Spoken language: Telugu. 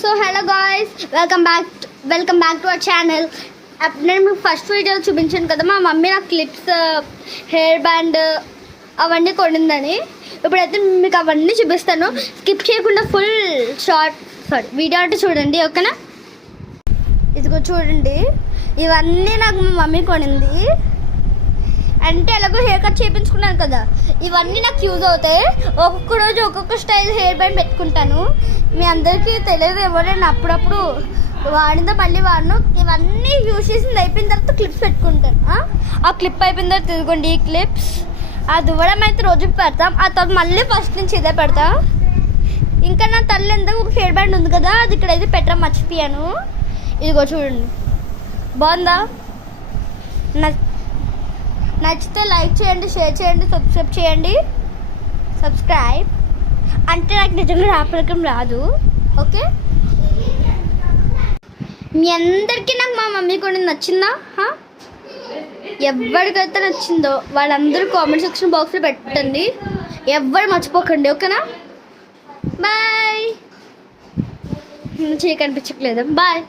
So hello guys, welcome back to our channel. నేను మీకు ఫస్ట్ వీడియోలో చూపించాను కదా, మా మమ్మీ నాకు క్లిప్స్, హెయిర్ బ్యాండ్ అవన్నీ కొనిందని. ఇప్పుడైతే మీకు అవన్నీ చూపిస్తాను. స్కిప్ చేయకుండా ఫుల్ వీడియో అంటే చూడండి, ఓకేనా? ఇదిగో చూడండి, ఇవన్నీ నాకు మా మమ్మీ కొనింది. అంటే ఎలాగో హెయిర్ కట్ చేయించుకున్నాను కదా, ఇవన్నీ నాకు యూజ్ అవుతాయి. ఒక్కొక్క రోజు ఒక్కొక్క స్టైల్ హెయిర్ బ్యాండ్ పెట్టుకుంటాను. మీ అందరికీ తెలియదు, ఎవరైనా అప్పుడప్పుడు వాడిందో మళ్ళీ వాడను. ఇవన్నీ యూజ్ చేసింది అయిపోయిన తర్వాత క్లిప్స్ పెట్టుకుంటాను. ఆ క్లిప్ అయిపోయిన తర్వాత ఇదిగోండి ఈ క్లిప్స్. ఆ దువ్వడం అయితే రోజు పెడతాం, ఆ తర్వాత మళ్ళీ ఫస్ట్ నుంచి ఇదే పెడతాం. ఇంకా నా తల్లి ఎందుకు ఒక హెయిర్ బ్యాండ్ ఉంది కదా, అది ఇక్కడైతే పెట్టడం మర్చిపోయాను. ఇదిగో చూడండి, బాగుందా? నచ్చితే లైక్ చేయండి, షేర్ చేయండి, సబ్స్క్రైబ్ చేయండి. సబ్స్క్రైబ్ అంటే నాకు నిజంగా రాపరకం రాదు, ఓకే? మీ అందరికీ నాకు మా మమ్మీ కూడా నచ్చిందా? ఎవరికైతే నచ్చిందో వాళ్ళందరూ కామెంట్ సెక్షన్ బాక్స్లో పెట్టండి. ఎవ్వరు మర్చిపోకండి, ఓకేనా? బాయ్. మంచిగా కనిపించట్లేదు, బాయ్.